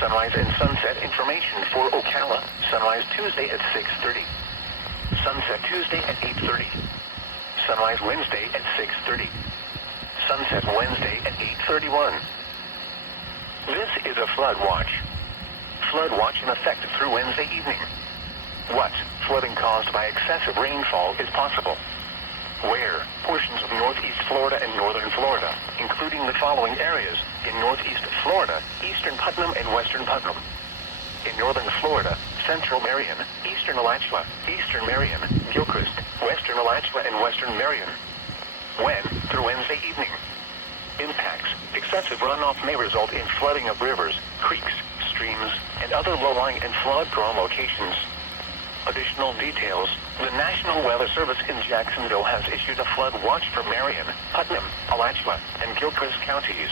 Sunrise and sunset information for Ocala. Sunrise Tuesday at 6:30. Sunset Tuesday at 8:30. Sunrise Wednesday at 6:30. Sunset Wednesday at 8:31. This is a flood watch. Flood watch in effect through Wednesday evening. What flooding caused by excessive rainfall is possible? Where? Portions of northeast Florida and northern Florida, including the following areas: in northeast Florida, eastern Putnam and western Putnam. In northern Florida, central Marion, eastern Alachua, eastern Marion, Gilchrist, western Alachua and western Marion. When? Through Wednesday evening. Impacts. Excessive runoff may result in flooding of rivers, creeks, streams, and other low-lying and flood-prone locations. Additional details. The National Weather Service in Jacksonville has issued a flood watch for Marion, Putnam, Alachua, and Gilchrist counties.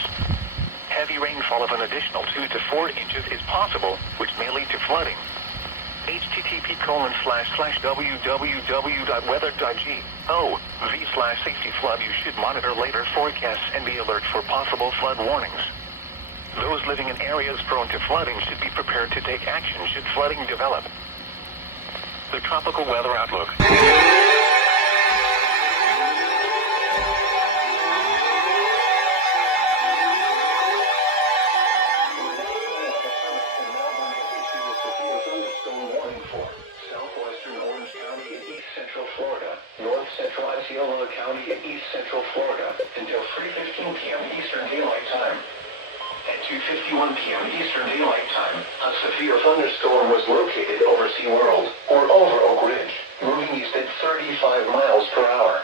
Heavy rainfall of an additional 2 to 4 inches is possible, which may lead to flooding. http://www.weather.gov/safety-flood. You should monitor later forecasts and be alert for possible flood warnings. Those living in areas prone to flooding should be prepared to take action should flooding develop. The Tropical Weather Outlook. Osceola County in East Central Florida until 3:15 p.m. Eastern Daylight Time. At 2:51 p.m. Eastern Daylight Time, a severe thunderstorm was located over SeaWorld, or over Oak Ridge, moving east at 35 miles per hour.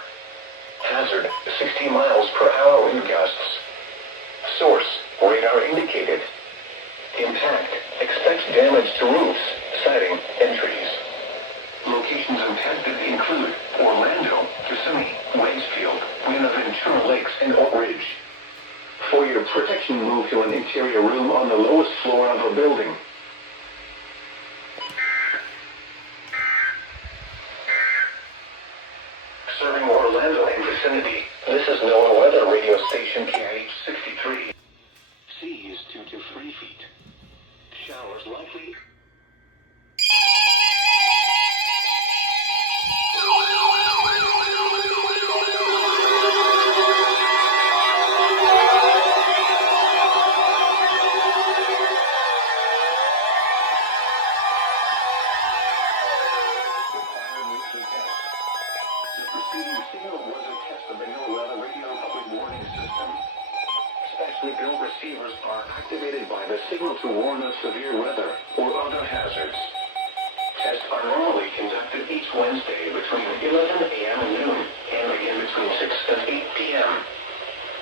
Hazard, 60 miles per hour wind gusts. Source, radar indicated. Impact, expect damage to roofs, siding, and trees. Locations impacted include Orlando, Kissimmee, Waitsfield, Buenaventura Lakes, and Oak Ridge. For your protection, move to an interior room on the lowest floor of a building. Serving Orlando and vicinity, this is NOAA Weather Radio Station KIH-63. Seas 2 to 3 feet. Showers likely. Bill receivers are activated by the signal to warn of severe weather or other hazards. Tests are normally conducted each Wednesday between 11 a.m. and noon and again between 6 and 8 p.m.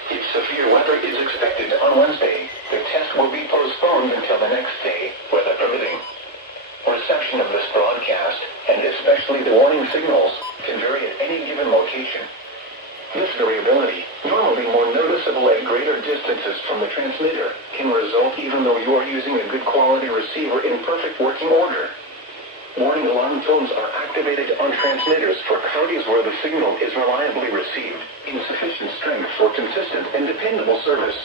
If severe weather is expected on Wednesday, the test will be postponed until the next day, weather permitting. Reception of this broadcast, and especially the warning signals, can vary at any given location. This variability, normally more noticeable at greater distances from the transmitter, can result even though you are using a good quality receiver in perfect working order. Warning alarm tones are activated on transmitters for counties where the signal is reliably received, in sufficient strength for consistent and dependable service.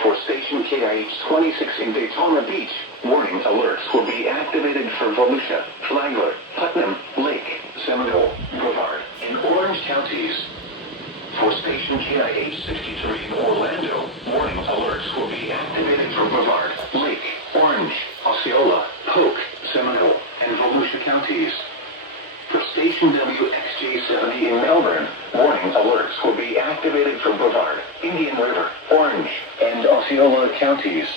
For station KIH-26 in Daytona Beach, warning alerts will be activated for Volusia, Flagler, Putnam, Lake, Seminole, Brevard, and Orange counties. For station KIH-63 in Orlando, warning alerts will be activated for Brevard, Lake, Orange, Osceola, Polk, Seminole, and Volusia counties. For station WXJ-70 in Melbourne, warning alerts will be activated for Brevard, Indian River, Orange, and Osceola counties.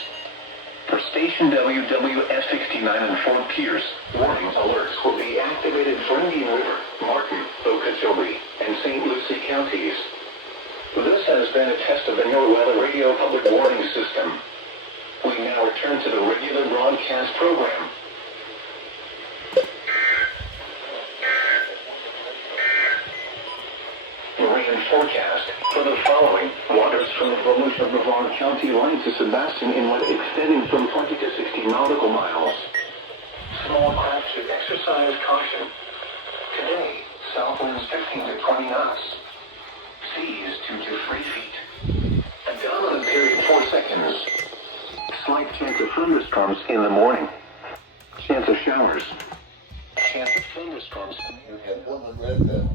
For station WWF-69 in Fort Pierce, warning alerts will be activated for Indian River, Martin, Okeechobee, and St. Lucie counties. This has been a test of the NOAA Weather Radio Public Warning System. We now return to the regular broadcast program. Rain forecast for the following: waters from the Volusia-Brevard County line to Sebastian Inlet extending from 20 to 60 nautical miles. Small craft should exercise caution. Today, south winds 15 to 20 knots. Seas 2 to 3 feet. A dominant period 4 seconds. Slight chance of thunderstorms in the morning. Chance of showers. Chance of thunderstorms. You have Portland red tonight.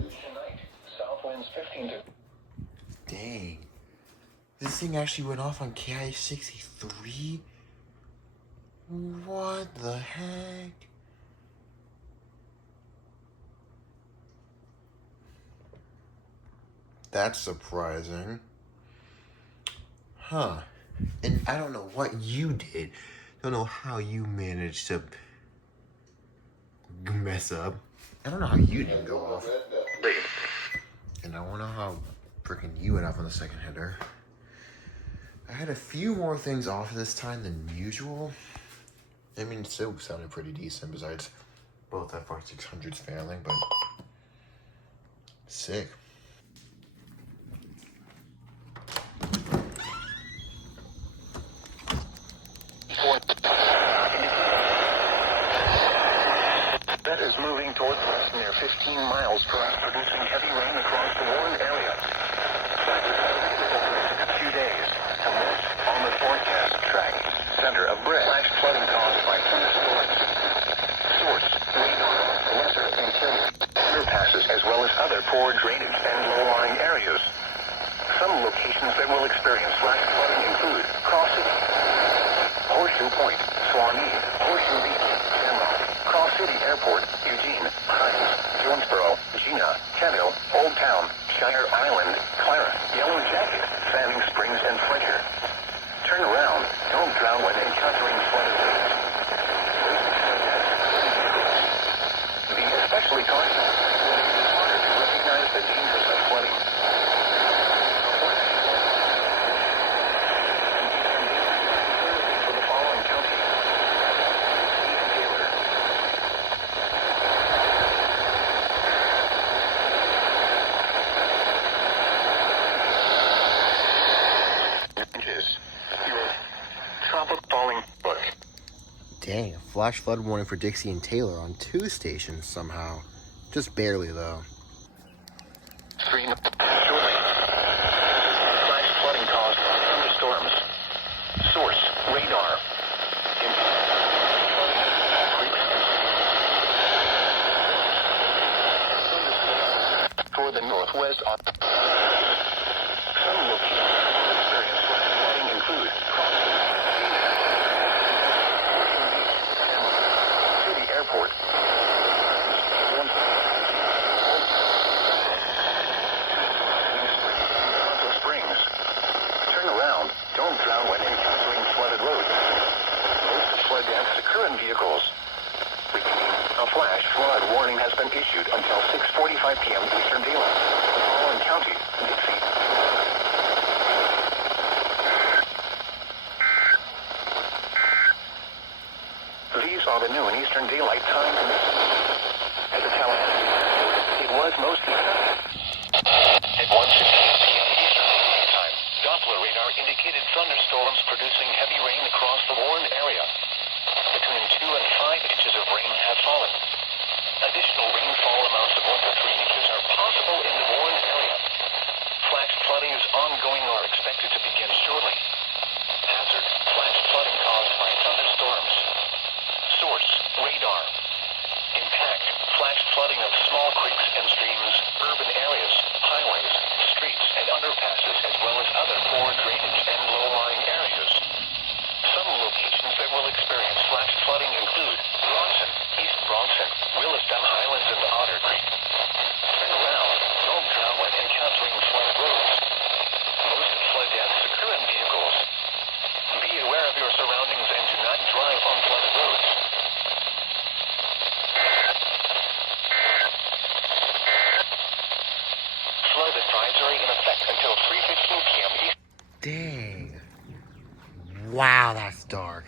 South winds 15 to... Dang. This thing actually went off on KI-63? What the heck? That's surprising. Huh. And I don't know what you did. Don't know how you managed to mess up. I don't know how you didn't go off. And I don't know how freaking you went off on the second header. I had a few more things off this time than usual. I mean, it still sounded pretty decent besides both FR600s failing, but sick. That is moving toward west near 15 miles per hour, producing heavy rain across the Warren area. A few days. Some west on the forecast track. Center of flash flooding caused by thunderstorms. Source, radar, lesser interior, underpasses, as well as other poor drainage and low-lying areas. Some locations that will experience flash flooding include Crossing, Horseshoe Point, Swanee, Horseshoe Beach, Shamrock, Cross City Airport, Eugene, Hines, Jonesboro, Gina, Kennel, Old Town, Shire Island, Clara, Yellow Jacket, Fanning Springs, and Fletcher. Turn around. Don't drown when encountering flooded roads. Be especially cautious. Recognize the dangers of flooding. For the following counties. Dang, a flash flood warning for Dixie and Taylor on 2 stations somehow. Just barely, though. Stream shortly. Flash flooding caused by thunderstorms. Source, radar. Toward the northwest on some locations experience flash flooding include City Airport. Springs. Turn around. Don't drown when encountering flooded roads. Most flood deaths occur in vehicles. A flash flood warning has been issued until 6:45 p.m. Eastern Daylight. The following counties: Dixie. These are the noon Eastern Daylight Time at the Tallahassee. It was mostly at 1:16 p.m. Eastern Daylight Time. Doppler radar indicated thunderstorms producing heavy rain across the Warren area. Between 2 and 5 inches of rain have fallen. Additional rainfall amounts of 1 to 3 inches are possible in the Warren area. Flash flooding is ongoing or expected to begin shortly. Hazard: flash flooding caused by thunderstorms. Source: radar. Impact: flash flooding of small creeks and streams, urban areas, highways, streets, and underpasses, as well as other poor drainage and low-lying areas. Some locations that will experience flash flooding include Bronson, East Bronson, Williston Highlands, and Otter Creek. Turn around. Don't drown when encountering flooded roads. Most flood deaths occur in vehicles. Be aware of your surroundings and do not drive on flooded roads. Flood advisory in effect until 3:15 p.m. Dang. Wow, that's dark.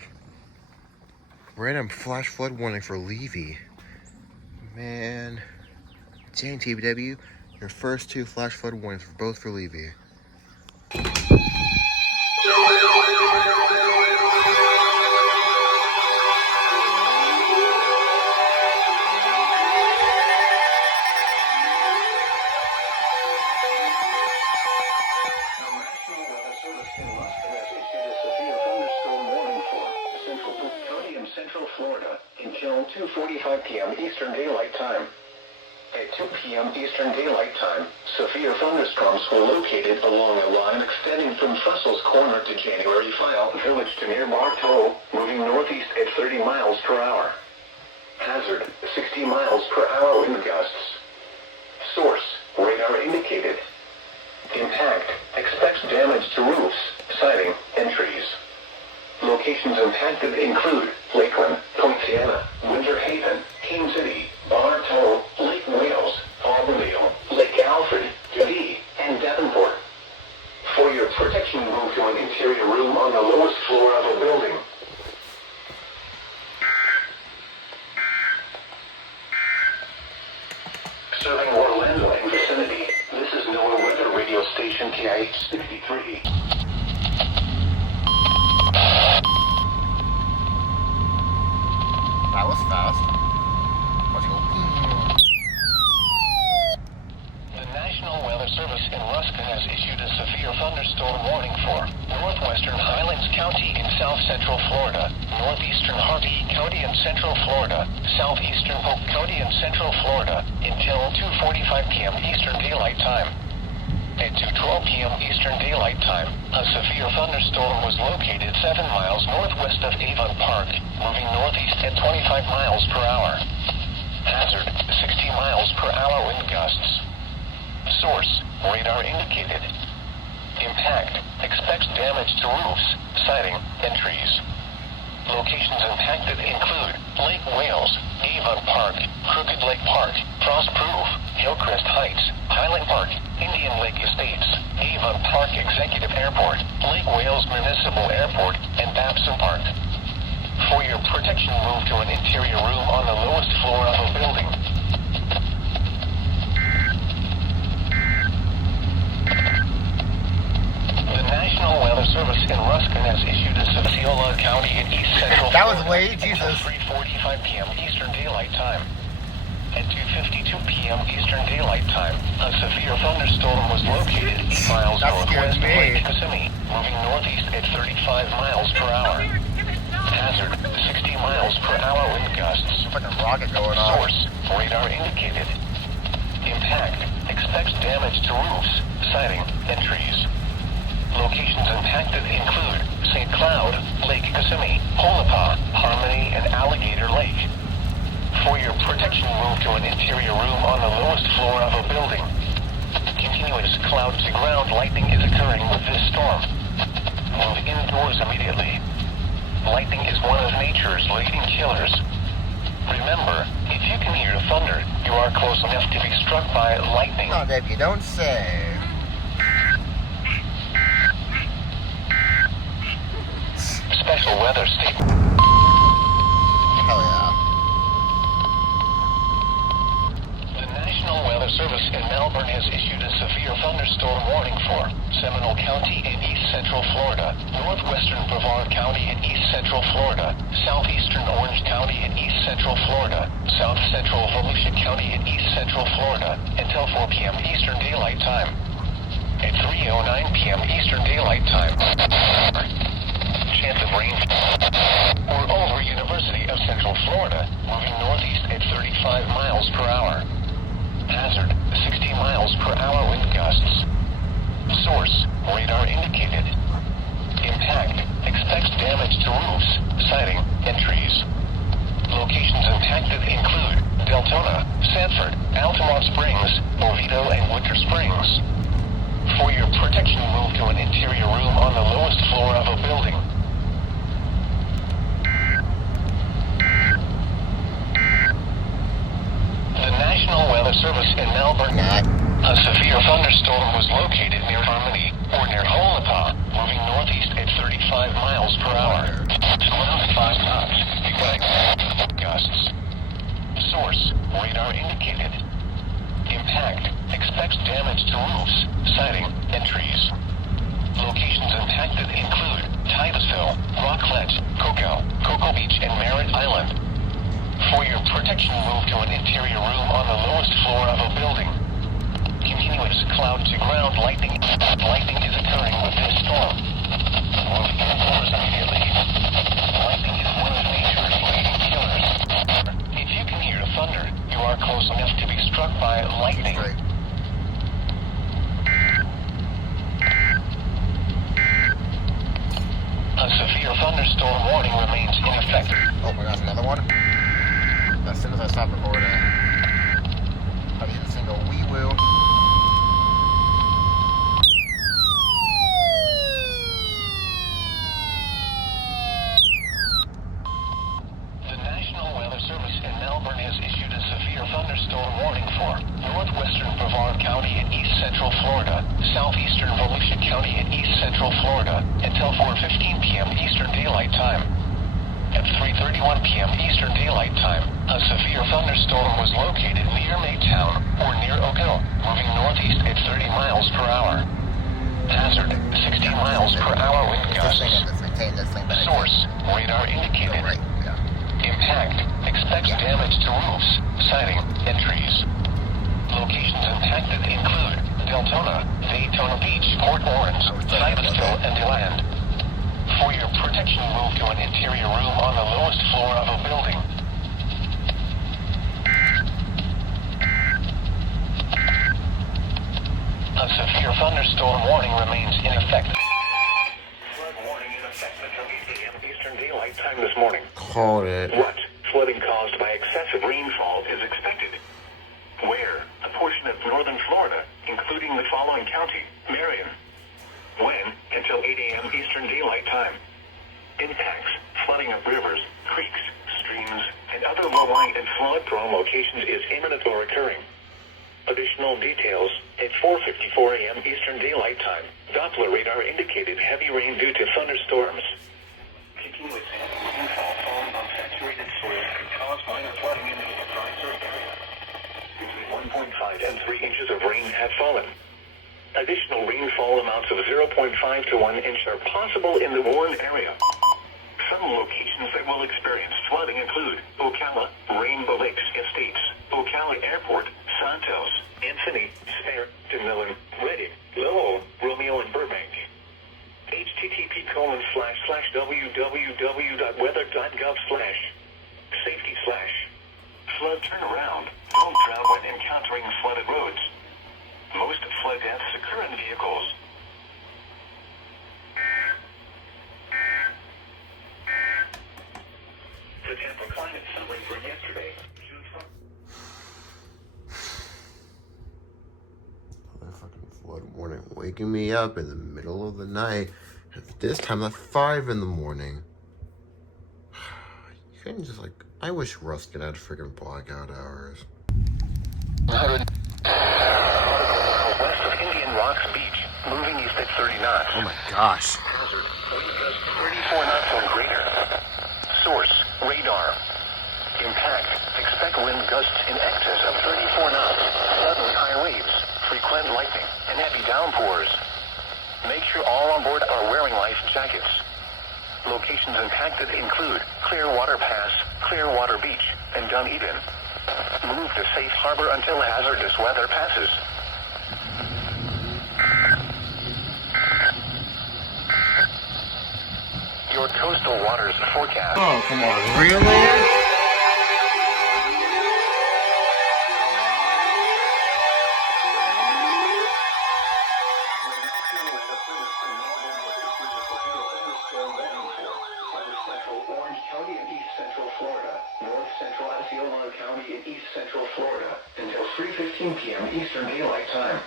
Random flash flood warning for Levy. Man. Dang, TBW. Your first 2 flash flood warnings were both for Levy. The National Weather Service in Mustang has issued a severe thunderstorm warning for Florida until 2:45 p.m. Eastern Daylight Time. At 2 p.m. Eastern Daylight Time, severe thunderstorms were located along a line extending from Fussel's Corner to January File Village to near Bartow, moving northeast at 30 miles per hour. Hazard, 60 miles per hour wind gusts. Source, radar indicated. Impact, expects damage to roofs, siding, and trees. Locations impacted include Lakeland, Point Siena, Winter Haven, King City, Bartow, Lake Wales, Auberville, Lake Alfred, Dundee, and Devonport. For your protection, move to an interior room on the lowest floor of a building. Serving Orlando and vicinity, this is NOAA Weather Radio Station KIH 63. That was fast. Let's go. The National Weather Service in Ruskin has issued a severe thunderstorm warning for northwestern Highlands County in south-central Florida, northeastern Harvey County in central Florida, southeastern Polk County in central Florida, until 2:45 p.m. Eastern Daylight Time. At 2:12 p.m. Eastern Daylight Time, a severe thunderstorm was located 7 miles northwest of Avon Park, moving northeast at 25 miles per hour. Hazard, 60 miles per hour wind gusts. Source, radar indicated. Impact, expects damage to roofs, siding, and trees. Locations impacted include Lake Wales, Avon Park, Crooked Lake Park, Frost Proof, Hillcrest Heights, Highland Park, Indian Lake Estates, Avon Park Executive Airport, Lake Wales Municipal Airport, and Babson Park. For your protection, move to an interior room on the lowest floor of a building. The National Weather Service in Ruskin has issued a Osceola County in east central That was Florida late, Jesus. until 3:45 p.m. Eastern Daylight Time. At 2:52 p.m. Eastern Daylight Time, a severe thunderstorm was located 8 miles That northwest of scared me. Lake Kissimmee, moving northeast at 35 miles per hour. Hazard, 60 miles per hour wind gusts. Like a rocket going on. Source, radar indicated. Impact, expects damage to roofs, siding, and trees. Locations impacted include St. Cloud, Lake Kissimmee, Honolulu, Harmony, and Alligator Lake. For your protection, move to an interior room on the lowest floor of a building. Continuous cloud-to-ground lightning is occurring with this storm. Move indoors immediately. Lightning is one of nature's leading killers. Remember, if you can hear thunder, you are close enough to be struck by lightning. Oh, Dave, you don't say. Special weather statement. Hell yeah. The National Weather Service in Melbourne has issued a severe thunderstorm warning for Seminole County in east central Florida, northwestern Brevard County in east central Florida, southeastern Orange County in east central Florida, south central Volusia County in east central Florida, until 4 p.m. Eastern Daylight Time. At 3:09 p.m. Eastern Daylight Time, chance of rain or over University of Central Florida, moving northeast at 35 miles per hour. Hazard, 60 miles per hour wind gusts. Source, radar indicated. Impact, expects damage to roofs, siding, and trees. Locations impacted include Deltona, Sanford, Altamont Springs, Oviedo, and Winter Springs. For your protection, move to an interior room on the lowest floor of a building. The National Weather Service in Melbourne. A severe thunderstorm was located near Harmony, or near Honolulu, moving northeast at 35 miles per hour. Around 5 knots. Gusts. Source, radar indicated. Impact, expects damage to roofs, siding, and trees. Locations impacted include Titusville, Rockledge, Cocoa Beach, and Merritt Island. For your protection, move to an interior room on the lowest floor of a building. Continuous cloud-to-ground lightning is occurring with this storm. Move indoors immediately. Lightning is one of nature's leading thunderstorm warning remains in effect. Oh my gosh, another one? As soon as I stop recording, I'll hit the single "We Will." The National Weather Service in Melbourne has issued a severe thunderstorm warning for northwestern Brevard County in east central Florida, southeastern Volusia County in east central Florida, until 4:15 p.m. Eastern Daylight Time. At 3:31 p.m. Eastern Daylight Time, a severe thunderstorm was located near Maytown or near Oak Hill, moving northeast at 30 miles per hour. Hazard, 60 miles per hour wind gusts. Source, radar indicated. Right, yeah. Impact, expects damage to roofs, siding, and trees. Locations impacted include Deltona, Daytona Beach, Port Orange, Cybersville, and DeLand. For your protection, move to an interior room on the lowest floor of a building. A severe thunderstorm warning remains in effect. Flood warning in effect until 8 a.m. Eastern Daylight Time this morning. Called it. What? Flooding caused by excessive rainfall is expected. Where? A portion of northern Florida, including the following county: Marion. When? Until 8 a.m. Eastern Daylight Time. Impacts: flooding of rivers, creeks, streams, and other low-lying and flood-prone locations is imminent or occurring. Additional details: at 4:54 a.m. Eastern Daylight Time, Doppler radar indicated heavy rain due to thunderstorms. Continuous heavy rainfall falling on saturated soil could cause minor flooding in the advisory area. Between 1.5 and 3 inches of rain have fallen. Additional rainfall amounts of 0.5 to 1 inch are possible in the Warren area. Some locations that will experience flooding include Ocala, Rainbow Lakes Estates, Ocala Airport, Santos, Anthony, Spare, DeMillen, Redding, Lowell, Romeo, and Burbank. http://www.weather.gov/safety/flood turnaround. Don't drown when encountering flooded roads. Most flood deaths occur in vehicles. The Tampa climate summary for yesterday, June 4th. Motherfucking flood warning waking me up in the middle of the night. At this time, at 5 in the morning. You couldn't just I wish Russ could have freaking blackout hours. West of Indian Rocks Beach, moving east at 30 knots. Oh my gosh. Hazard, wind gusts 34 knots or greater. Source, radar. Impact, expect wind gusts in excess of 34 knots, suddenly high waves, frequent lightning, and heavy downpours. Make sure all on board are wearing life jackets. Locations impacted include Clearwater Pass, Clearwater Beach, and Dunedin. Move to safe harbor until hazardous weather passes. Your coastal waters forecast. Oh, come on. Really? Orange County in east central Florida, north central Osceola County in east central Florida, until 3:15 p.m. Eastern Daylight Time.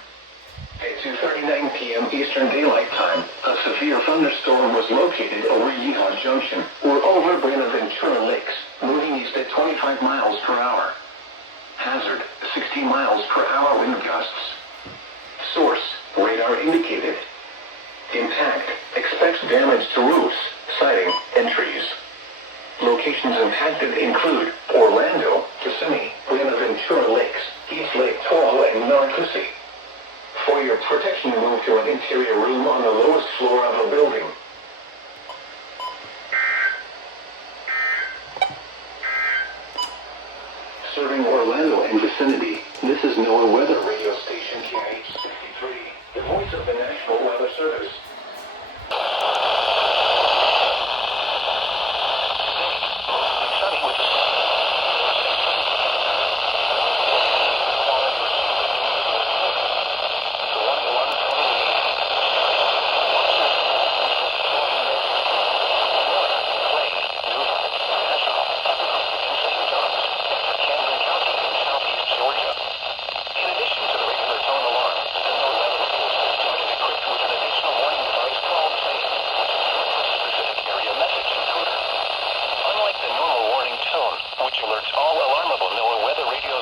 At 2:39 p.m. Eastern Daylight Time, a severe thunderstorm was located over Yeehaw Junction, or over Buenaventura Lakes, moving east at 25 miles per hour. Hazard, 60 miles per hour wind gusts. Source, radar indicated. Impact, expects damage to roofs, siding, and trees. Locations impacted include Orlando, Kissimmee, Buenaventura Lakes, East Lake Tahoe, and Narcoossee. For your protection, move to an interior room on the lowest floor of a building. Serving Orlando and vicinity, this is NOAA Weather Radio Station KH63, the voice of the National Weather Service.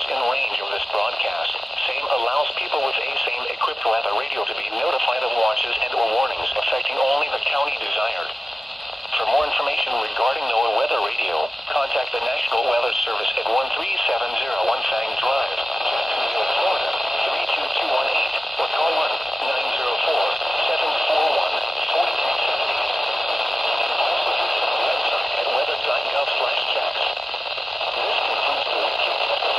in range of this broadcast. Same allows people with ASAME equipped weather radio to be notified of watches and or warnings affecting only the county desired. For more information regarding NOAA weather radio, contact the National Weather Service at 13701 Fang Drive, Jacksonville, Florida, 32218, or call 1-904-741-4370. Also visit our website at weather.gov/jacks. This concludes the weekly test of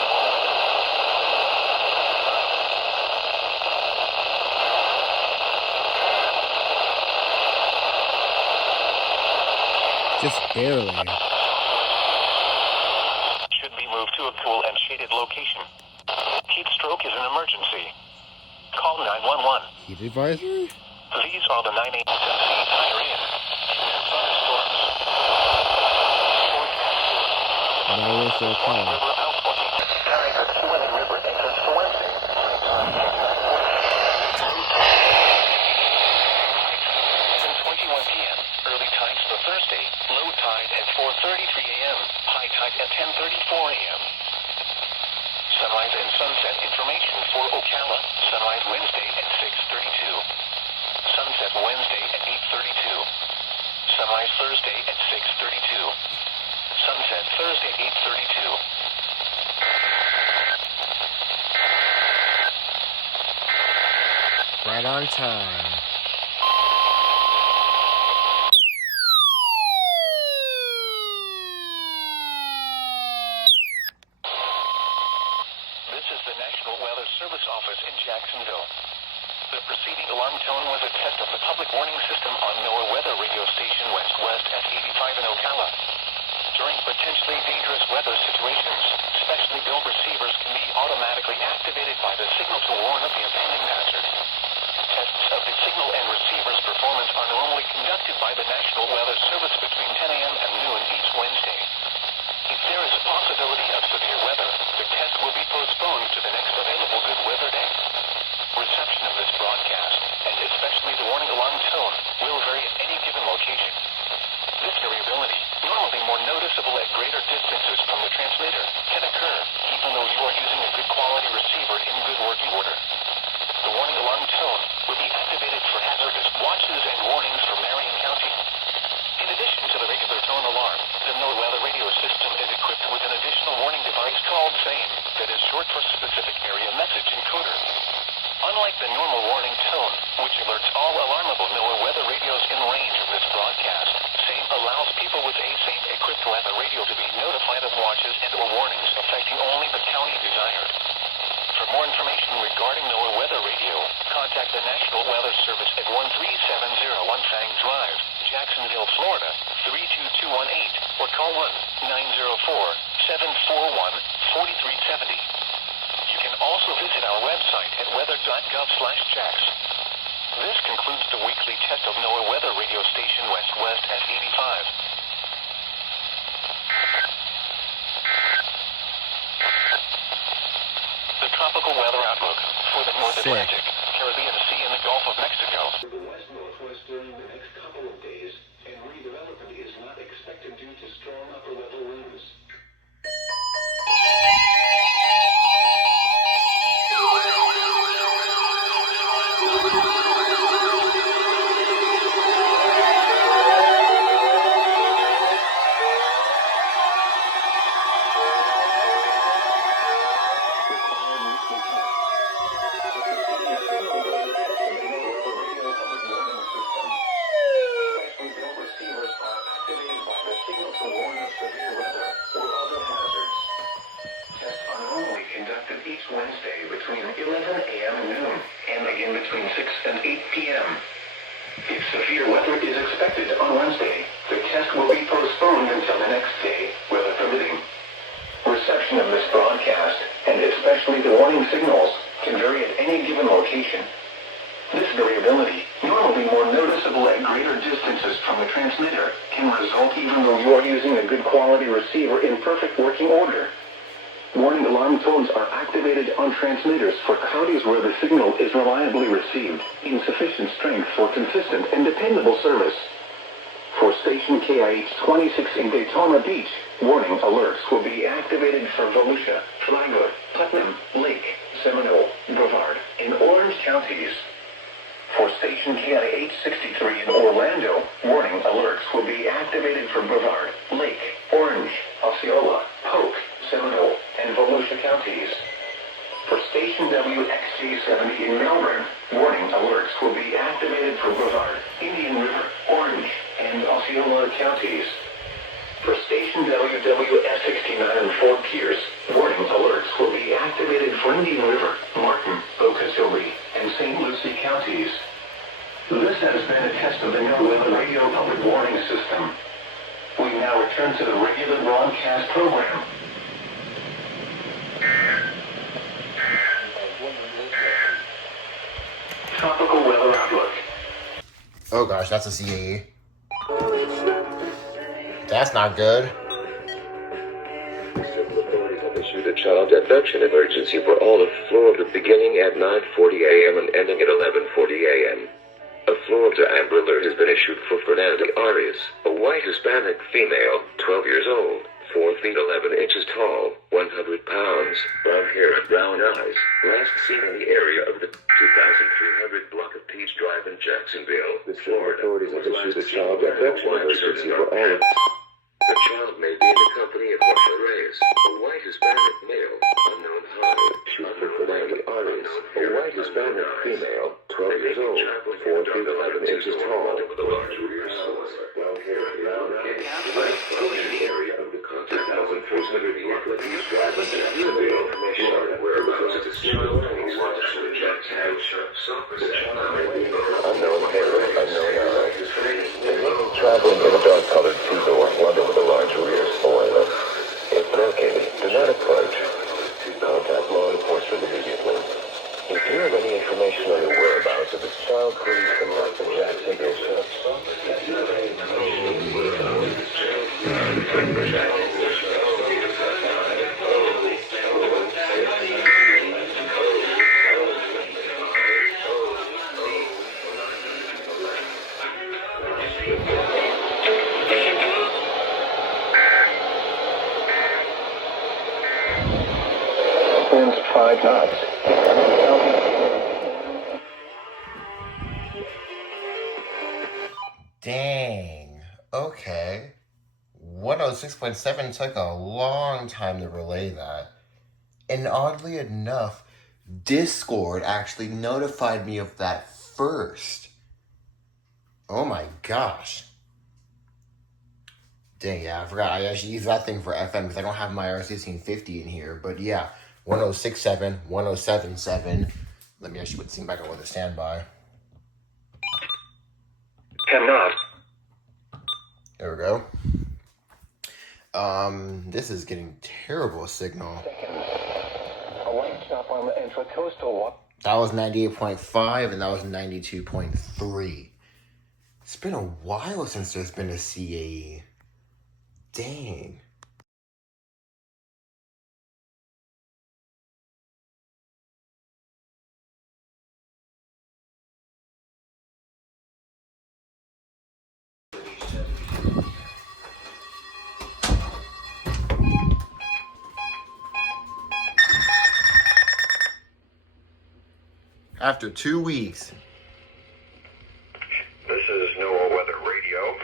Just barely. should be moved to a cool and shaded location. Heat stroke is an emergency. Call 911. Heat advisory? These are the 9 a.m. Tennessee higher in. Thunderstorms. No, we're so calm. River outputting. Carrying the Swilling River anchors for Wednesday. 7:21 p.m. Early tides for Thursday. Low tide at 4:33 a.m. High tide at 10:34 a.m. Sunrise and sunset information for Ocala. Sunrise Wednesday at 6:32. Sunset Wednesday at 8:32. Sunrise Thursday at 6:32. Sunset Thursday 8:32. Right on time. This is the National Weather Service Office in Jacksonville. The preceding alarm tone was a test of the public warning system on NOAA weather radio station West F85 in Ocala. During potentially dangerous weather situations, specially built receivers can be automatically activated by the signal to warn of the impending hazard. Tests of the signal and receiver's performance are normally conducted by the National Weather Service between 10 a.m. and noon each Wednesday. If there is a possibility of severe weather, the test will be postponed to the next available good weather day. Reception of this broadcast, and especially the warning alarm tone, will vary at any given location. This variability, normally more noticeable at greater distances from the transmitter, can occur even though you are using a good quality receiver in good working order. The warning alarm tone will be activated for hazardous watches and warnings for Marion County. In addition to the regular tone alarm, the NOAA weather radio system is equipped with an additional warning device called SAME that is short for Specific Area Message Encoder. Unlike the normal warning tone, which alerts all alarmable NOAA weather radios in range of this broadcast, SAME allows people with ASAME equipped weather radio to be notified of watches and or warnings affecting only the county desired. For more information regarding NOAA weather radio, contact the National Weather Service at 13701 Fang Drive, Jacksonville, Florida, 32218, or call 1-904-741-4370. You can also visit our website at weather.gov/jacks. This concludes the weekly test of NOAA weather radio station West F85. The tropical weather outlook for the North Atlantic, Caribbean Sea, and the Gulf of Mexico. The west-northwest during the next couple of days, and redevelopment is not expected due to strong upper-level winds. Wednesday between 11 a.m. and noon, and again between 6 and 8 p.m. If severe weather is expected on Wednesday, the test will be postponed until the next day, weather permitting. Reception of this broadcast, and especially the warning signals, can vary at any given location. This variability, normally more noticeable at greater distances from the transmitter, can result even though you are using a good quality receiver in perfect working order. Warning alarm tones are activated on transmitters for counties where the signal is reliably received in sufficient strength for consistent and dependable service. For station KIH 26 in Daytona Beach, warning alerts will be activated for Volusia, Flagler, Putnam, Lake, Seminole, Brevard, and Orange counties. For station KIH 63 in Orlando, warning alerts will be activated for Brevard, Lake, Orange, Osceola, Polk, Seminole, and Volusia counties. For station WXG70 in Melbourne, warning alerts will be activated for Brevard, Indian River, Orange, and Osceola counties. For station WWS69 in Fort Pierce, warning alerts will be activated for Indian River, Martin, Okeechobee, and St. Lucie counties. This has been a test of the NOAA radio public warning system. We now return to the regular broadcast program. Tropical weather outlook. Oh gosh, that's a CAE. That's not good. Civil authorities have issued a child abduction emergency for all of Florida beginning at 9:40 a.m. and ending at 11:40 a.m. A Florida Amber Alert has been issued for Fernanda Arias, a white Hispanic female, 12 years old, 4 feet 11 inches tall, 100 pounds, brown hair and brown eyes, last seen in the area of the 2300 block of Peach Drive in Jacksonville, Florida. Authorities have issued a child abduction emergency for all of the child may be in the company of Jorge Reyes, a white Hispanic male, unknown height, for Fernanda Arias, a white Hispanic female, 12 years old, 4 feet 11 inches tall, with a large rear source, brown hair and brown eyes, in the area of the contact 1400 block of Peach Drive in Jacksonville, Florida, whereabouts of the single police officer in Jacksonville, unknown hair, unknown eyes, traveling in a dark-colored two-door Honda with a large rear spoiler. If located, do not approach. Contact law enforcement immediately. If you have any information on the whereabouts of this child, please contact the Jacksonville Sheriff's Winds 5 knots. Dang. Okay. 106.7 took a long time to relay that. And oddly enough, Discord actually notified me of that first. Oh my gosh. Dang, yeah, I forgot. I actually use that thing for FM because I don't have my R1650 in here. But yeah, 106.7, 107.7. Let me actually put this thing back on with a standby. 10 knots. There we go. This is getting terrible signal. A light stop on the intracoastal one. That was 98.5 and that was 92.3. It's been a while since there's been a CAE. Dang. After 2 weeks. This is NOAA Weather Radio,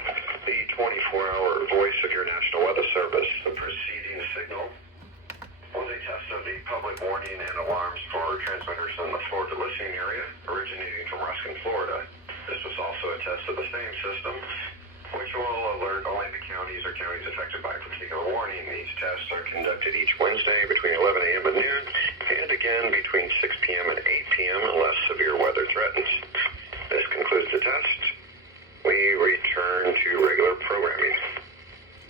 the 24-hour voice of your National Weather Service. The preceding signal was a test of the public warning and alarms for transmitters in the Florida listening area, originating from Ruskin, Florida. This was also a test of the same system, which will alert only the counties or counties affected by a particular warning. These tests are conducted each Wednesday between 11 a.m. and noon, and again between 6 p.m. and 8 p.m. unless severe weather threatens. This concludes the test. We return to regular programming.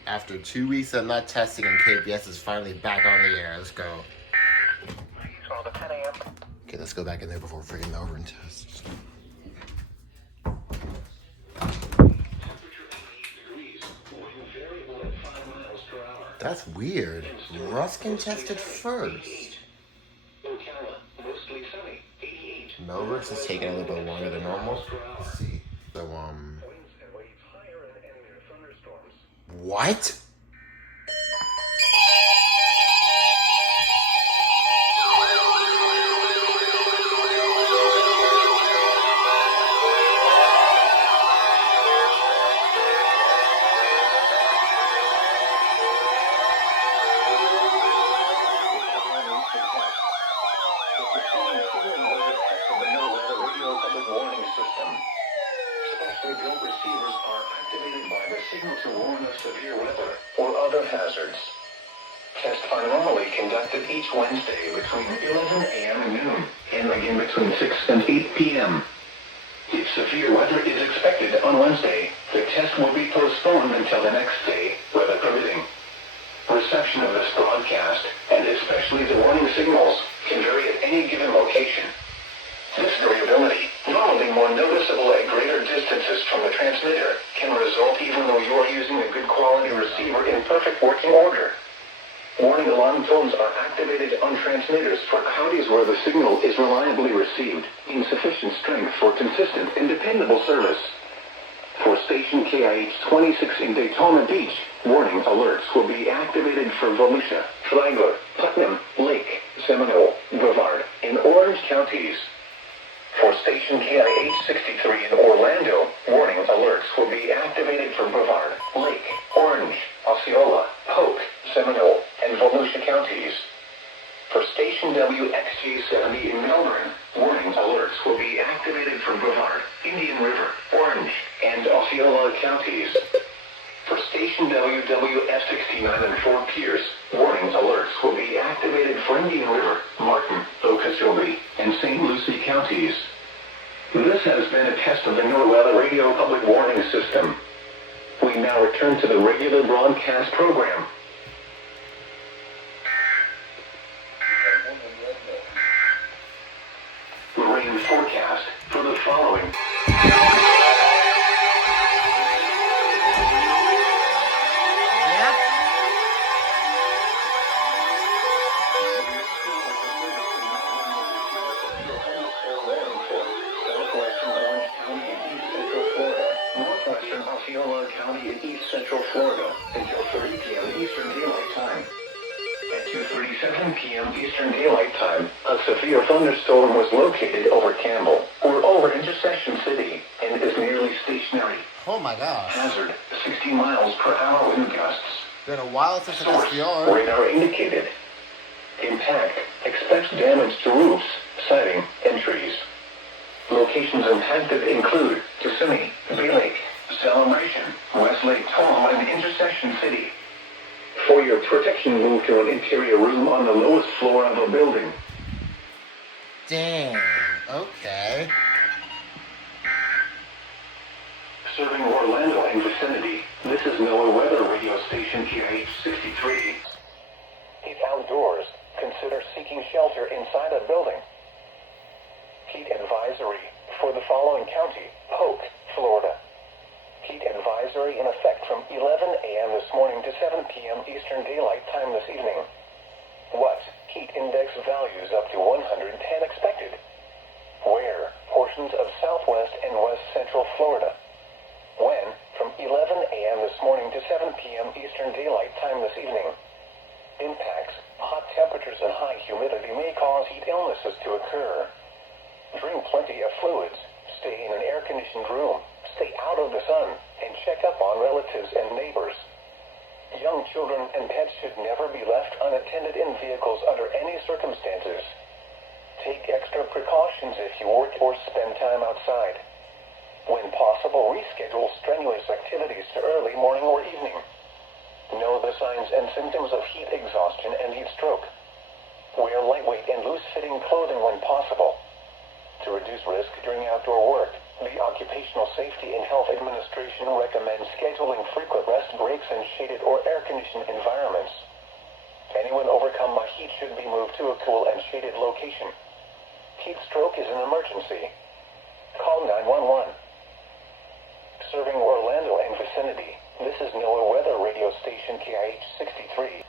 After 2 weeks of not testing and KPS is finally back on the air. Let's go. So the 10 a.m. Okay, let's go back in there before freaking over and test. That's weird. Ruskin tested first. Ocala, mostly sunny, 88. Melrose is taking a little bit longer than normal. Let's see. So, Winds and waves higher and ending What? Specially built receivers are activated by the signal to warn of severe weather or other hazards. Tests are normally conducted each Wednesday between 11 a.m. and noon, and again between 6 and 8 p.m. If severe weather is expected on Wednesday, the test will be postponed until the next day, weather permitting. Reception of this broadcast, and especially the warning signals, can vary at any given location. This variability, normally more noticeable at greater distances from the transmitter, can result even though you are using a good quality receiver in perfect working order. Warning alarm tones are activated on transmitters for counties where the signal is reliably received, in sufficient strength for consistent and dependable service. For station KIH 26 in Daytona Beach, warning alerts will be activated for Volusia, Flagler, Putnam, Lake, Seminole, Brevard, and Orange counties. For station KIH 63 in Orlando, warning alerts will be activated for Brevard, Lake, Orange, Osceola, Polk, Seminole, and Volusia counties. For station WXG70 in Melbourne, warning alerts will be activated for Brevard, Indian River, Orange, and Osceola counties. For station WWF69 in Fort Pierce, warning alerts will be activated for Indian River, Martin, Okeechobee, and St. Lucie counties. This has been a test of the NOAA radio public warning system. We now return to the regular broadcast program. Rain forecast for the following. Osceola County in East Central Florida until 30 p.m. Eastern Daylight Time. At 2:37 p.m. Eastern Daylight Time, a severe thunderstorm was located over Campbell, or over Intersection City, and is nearly stationary. Oh my gosh. Hazard, 60 miles per hour wind gusts. Been a while since an Source, SDR. radar indicated. Impact, expect damage to roofs, siding, and trees. Locations impacted include Kissimmee, Bay Lake, Celebration, Westlake Toll, and Intersection City. For your protection, move to an interior room on the lowest floor of a building. Dang. Okay. Serving Orlando and vicinity, this is NOAA weather radio station KIH 63. If outdoors, consider seeking shelter inside a building. Heat advisory for the following county, Polk, Florida. Heat advisory in effect from 11 a.m. this morning to 7 p.m. Eastern Daylight Time this evening. What? Heat index values up to 110 expected. Where? Portions of southwest and west central Florida. When? From 11 a.m. this morning to 7 p.m. Eastern Daylight Time this evening. Impacts. Hot temperatures and high humidity may cause heat illnesses to occur. Drink plenty of fluids. Stay in an air-conditioned room. Stay out of the sun, and check up on relatives and neighbors. Young children and pets should never be left unattended in vehicles under any circumstances. Take extra precautions if you work or spend time outside. When possible, reschedule strenuous activities to early morning or evening. Know the signs and symptoms of heat exhaustion and heat stroke. Wear lightweight and loose-fitting clothing when possible. To reduce risk during outdoor work, the Occupational Safety and Health Administration recommends scheduling frequent rest breaks in shaded or air-conditioned environments. Anyone overcome by heat should be moved to a cool and shaded location. Heat stroke is an emergency. Call 911. Serving Orlando and vicinity, this is NOAA weather radio station KIH 63.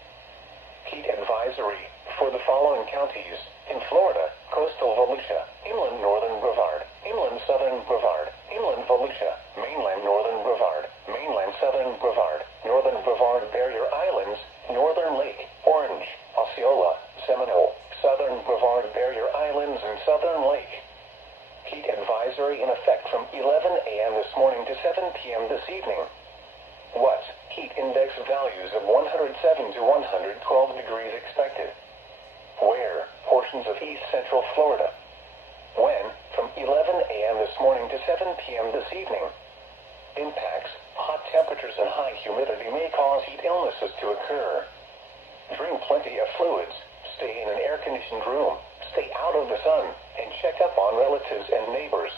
Heat advisory for the following counties. In Florida, coastal Volusia, inland northern Brevard, inland southern Brevard, inland Volusia, mainland northern Brevard, mainland southern Brevard, northern Brevard. Brevard Barrier Islands, Northern Lake, Orange, Osceola, Seminole, Southern Brevard Barrier Islands, and Southern Lake. Heat advisory in effect from 11 a.m. this morning to 7 p.m. this evening. What? Heat index values of 107 to 112 degrees expected. Where? Portions of East Central Florida. When? From 11 a.m. this morning to 7 p.m. this evening. Impacts. Hot temperatures and high humidity may cause heat illnesses to occur. Drink plenty of fluids. Stay in an air-conditioned room. Stay out of the sun, and check up on relatives and neighbors.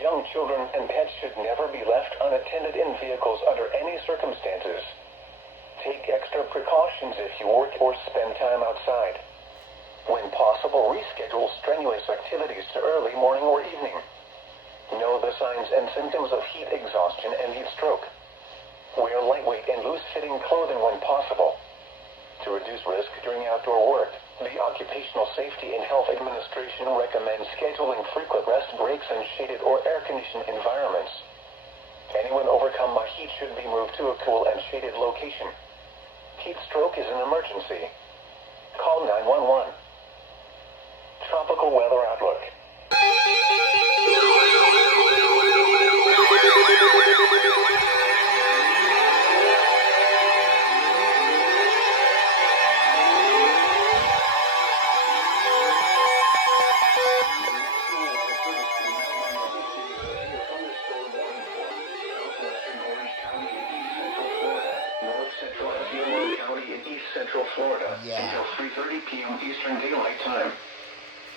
Young children and pets should never be left unattended in vehicles under any circumstances. Take extra precautions if you work or spend time outside. When possible, reschedule strenuous activities to early morning or evening. Know the signs and symptoms of heat exhaustion and heat stroke. Wear lightweight and loose-fitting clothing when possible. To reduce risk during outdoor work, the Occupational Safety and Health Administration recommends scheduling frequent rest breaks in shaded or air-conditioned environments. Anyone overcome by heat should be moved to a cool and shaded location. Heat stroke is an emergency. Call 911. Tropical weather outlook. Central Florida until 3:30 p.m. Eastern Daylight Time.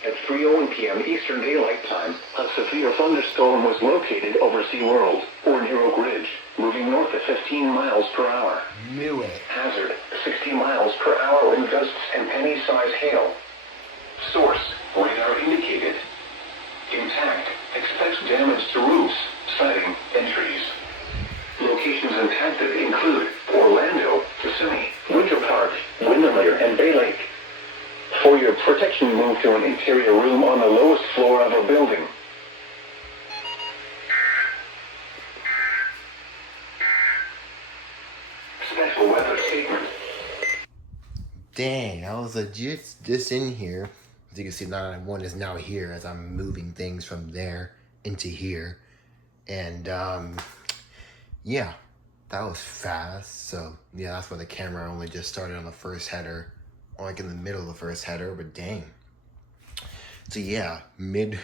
At 3:01 p.m. Eastern Daylight Time, a severe thunderstorm was located over SeaWorld, or near Oak Ridge, moving north at 15 miles per hour. Knew it. Hazard, 60 miles per hour wind gusts and penny-size hail. Source, radar indicated. Impact, expect damage to roofs, siding, and trees. Locations impacted include Orlando, Kissimmee, Winter Park, Windermere, and Bay Lake. For your protection, move to an interior room on the lowest floor of a building. Special weather statement. Dang, I was just in here. As you can see, 991 is now here as I'm moving things from there into here. And, yeah, that was fast. So, yeah, that's why the camera only just started on the first header, or like in the middle of the first header, but dang. So, yeah, moving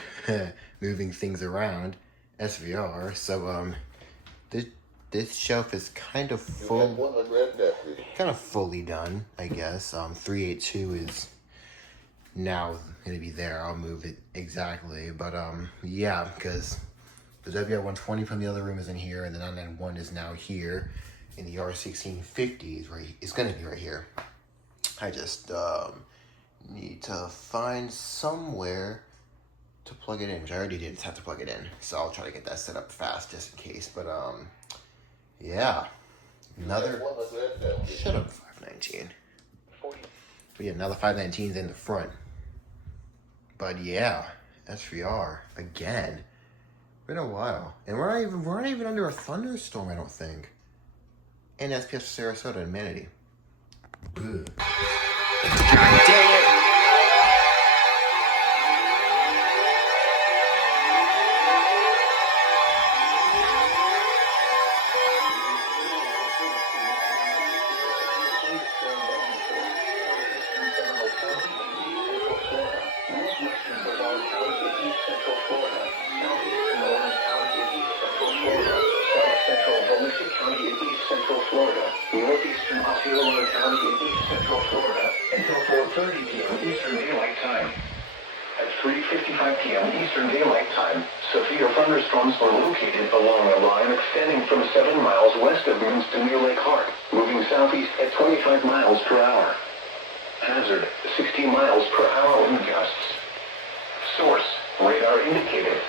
things around, SVR. So, this shelf is kind of full, kind of fully done, I guess. 382 is now going to be there. I'll move it exactly, but, yeah, because the WR120 from the other room is in here, and the 991 is now here, and the R1650 is right. It's gonna be right here. I just need to find somewhere to plug it in, which I already did have to plug it in. So I'll try to get that set up fast just in case. But yeah, another. Shut up, 519. But yeah, another 519's in the front. But yeah, SVR again. Been a while, and we're not even under a thunderstorm, I don't think. And SPS for Sarasota and Manatee. Ugh. God dang it! Northeastern Osceola County in East Central Florida until 4:30 p.m. Eastern Daylight Time. At 3:55 p.m. Eastern Daylight Time, severe thunderstorms were located along a line extending from 7 miles west of Moons to near Lake Hart, moving southeast at 25 miles per hour. Hazard, 60 miles per hour wind gusts. Source, radar indicated.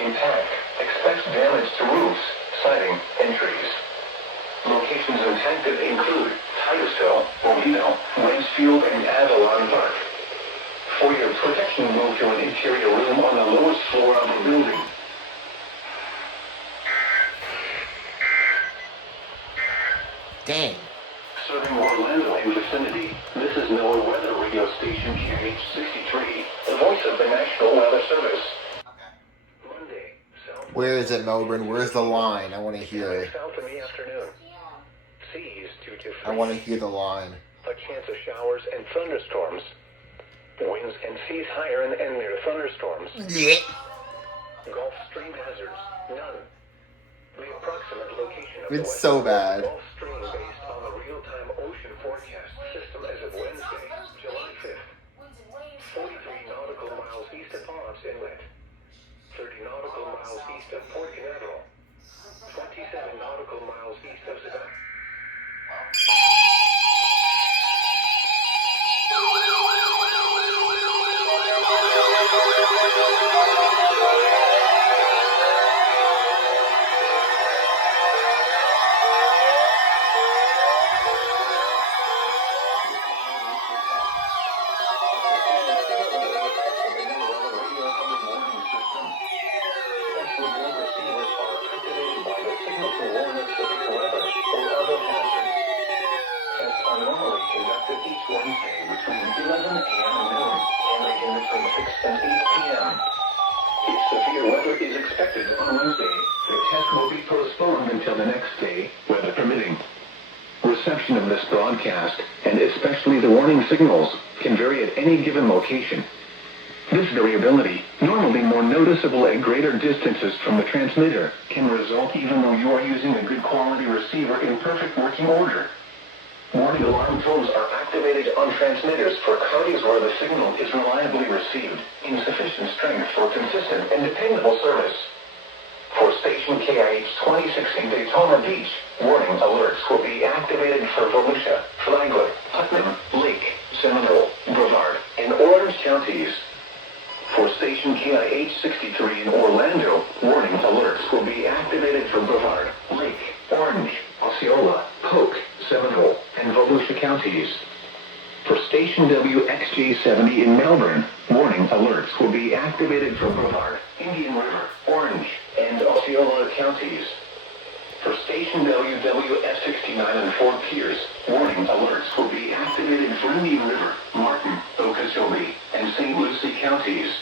Impact, expect damage to roofs, siding, and trees. Locations impacted include Titusville, Oviedo, Mansfield, and Avalon Park. For your protection, move to an interior room on the lowest floor of the building. Dang. Serving Orlando and vicinity, this is NOAA Weather Radio Station QH63, the voice of the National Weather Service. Monday, south. Where is it, Melbourne? Where's the line? I want to hear it. South in the afternoon. Seas 2 to 3. I want to hear the line. A chance of showers and thunderstorms. Winds and seas higher and near thunderstorms. Yeah. Gulf Stream hazards, none. The approximate location of It's the so bad. Gulf Stream based on the real-time ocean forecast system as of Wednesday, July 5th. 43 nautical miles east of Ponce Inlet. 30 nautical miles east of Port Canaveral. 27 nautical miles east of Savannah. Until the next day, weather permitting. Reception of this broadcast, and especially the warning signals, can vary at any given location. This variability, normally more noticeable at greater distances from the transmitter, can result even though you are using a good quality receiver in perfect working order. Warning alarm tones are activated on transmitters for counties where the signal is reliably received in sufficient strength for consistent and dependable service. For station KIH 2060 Daytona Beach, warning alerts will be activated for Volusia, Flagler, Putnam, Lake, Seminole, Brevard, and Orange counties. For station KIH 63 in Orlando, warning alerts will be activated for Brevard, Lake, Orange, Osceola, Polk, Seminole, and Volusia counties. For station WXJ70 in Melbourne, warning alerts will be activated for Brevard, Indian River, Orange, and Osceola counties. For station WWF69 in Fort Pierce, warning alerts will be activated for Indian River, Martin, Okeechobee, and St. Lucie counties.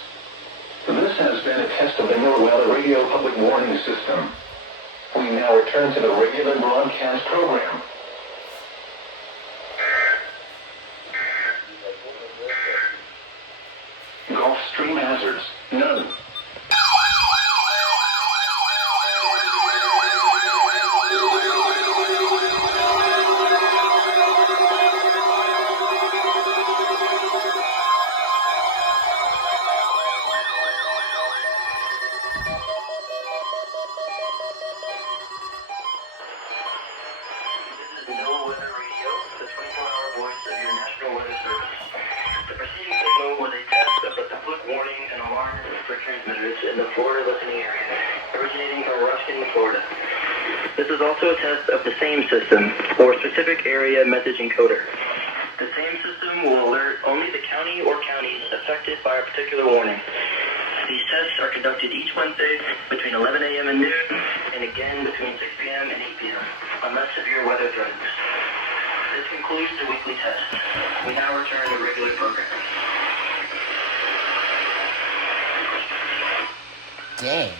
This has been a test of the NOAA Radio Public Warning System. We now return to the regular broadcast program. Gulf Stream hazards, none. NOAA Weather Radio, the 24-hour voice of your National Weather Service. The preceding signal was a test of the public warning and alarm for transmitters in the Florida listening area, originating from Ruskin, Florida. This is also a test of the SAME system, or Specific Area Message Encoder. The SAME system will alert only the county or counties affected by a particular warning. These tests are conducted each Wednesday between 11 a.m. and noon, and again between 6 p.m. and 8 p.m., unless severe weather threatens. This concludes the weekly test. We now return to regular programming. Dang.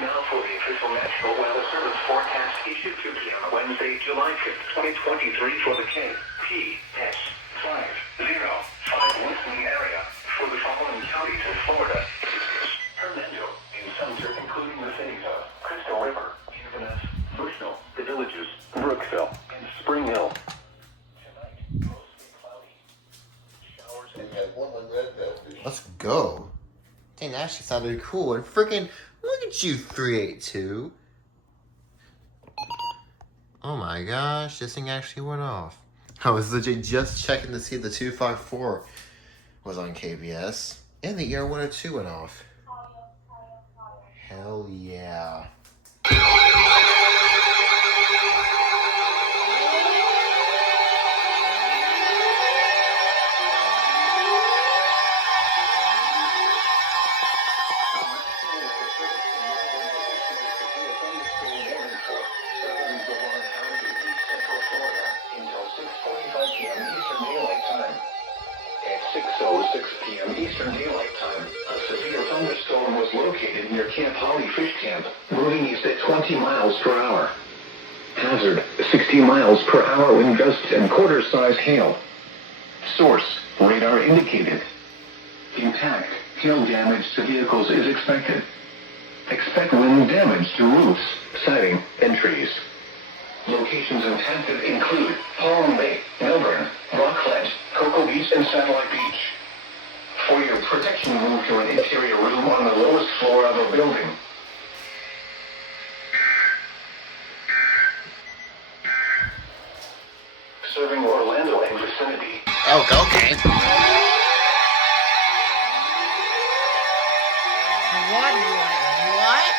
Now for the official National Weather Service forecast issued to you on Wednesday, July 5th, 2023 for the KPS-50 listening area for the following counties in Florida. Orlando, in Sumter, including the cities of Crystal River, Inverness, Bushnell, the villages, Brookville, and Spring Hill. Tonight, mostly cloudy. Showers and Let's go. Dang, that actually sounded cool. And freaking, look at you, 382. Oh my gosh, this thing actually went off. I was legit just checking to see if the 254 was on KBS. And the ER102 went off. Hell yeah. Eastern Daylight Time, a severe thunderstorm was located near Camp Holly Fish Camp, moving east at 20 miles per hour. Hazard, 60 miles per hour wind gusts and quarter-size hail. Source, radar indicated. Impact, hail damage to vehicles is expected. Expect wind damage to roofs, siding, and trees. Locations impacted include Palm Bay, Melbourne, Rockland, Cocoa Beach, and Satellite Beach. For your protection, move to an interior room on the lowest floor of a building. Serving Orlando and vicinity. Oh, okay. What?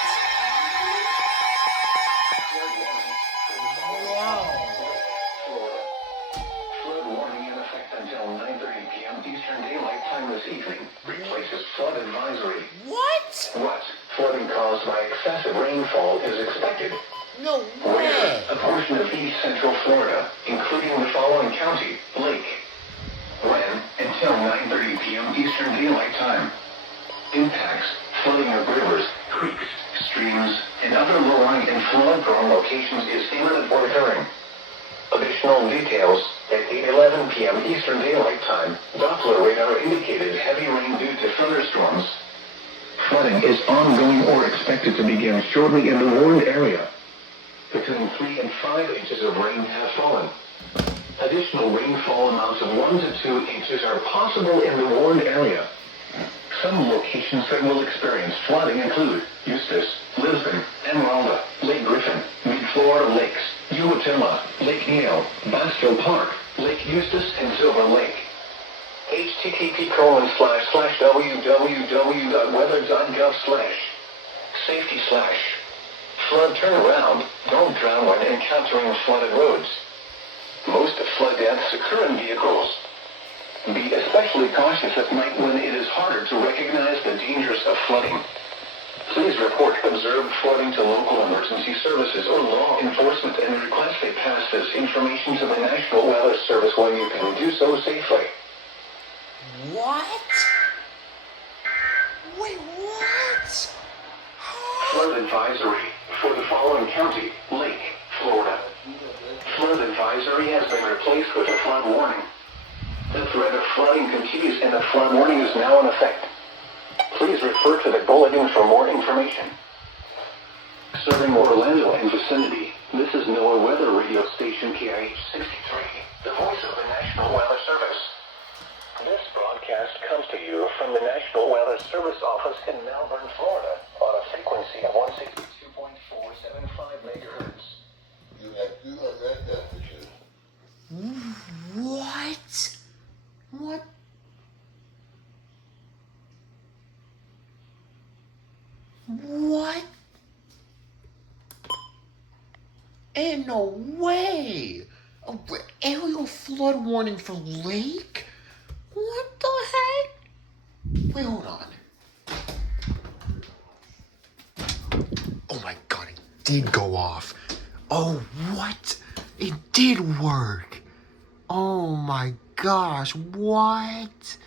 Flood warning in effect until 9:30 p.m. Eastern Daylight Time this evening. Replaces flood advisory. What? What? Flooding caused by excessive rainfall is expected. No Where? way. A portion of east central Florida, including the following county, Lake. When? Until 9:30 p.m. Eastern Daylight Time. Impacts, flooding of rivers, creeks, streams, and other low-lying and flood-prone locations is imminent or occurring. Additional details, at 8:11 p.m. Eastern Daylight Time, Doppler radar indicated heavy rain due to thunderstorms. Flooding is ongoing or expected to begin shortly in the warned area. Between 3 and 5 inches of rain have fallen. Additional rainfall amounts of 1 to 2 inches are possible in the warned area. Some locations that will experience flooding include Eustis, Lisbon, Emeralda, Lake Griffin, Mid-Florida Lakes, Umatilla, Lake Yale, Basco Park, Lake Eustis, and Silver Lake. http://www.weather.gov/safety/ flood turnaround. Don't drown when encountering flooded roads. Most flood deaths occur in vehicles. Be especially cautious at night when it is harder to recognize the dangers of flooding. Please report observed flooding to local emergency services or law enforcement and request they pass this information to the National Weather Service when you can do so safely. What? Wait, what? Flood advisory for the following county, Lake, Florida. Flood advisory has been replaced with a flood warning. The threat of flooding continues and a flood warning is now in effect. Please refer to the bulletin for more information. Serving Orlando and vicinity, this is NOAA Weather Radio Station KIH 63, the voice of the National Weather Service. This broadcast comes to you from the National Weather Service office in Melbourne, Florida, on a frequency of 162.475 megahertz. You have 200 temperatures. What? What? What? Ain't no way! Aerial flood warning for Lake? What the heck? Wait, hold on. Oh my god, it did go off. Oh, what? It did work. Oh my gosh, what?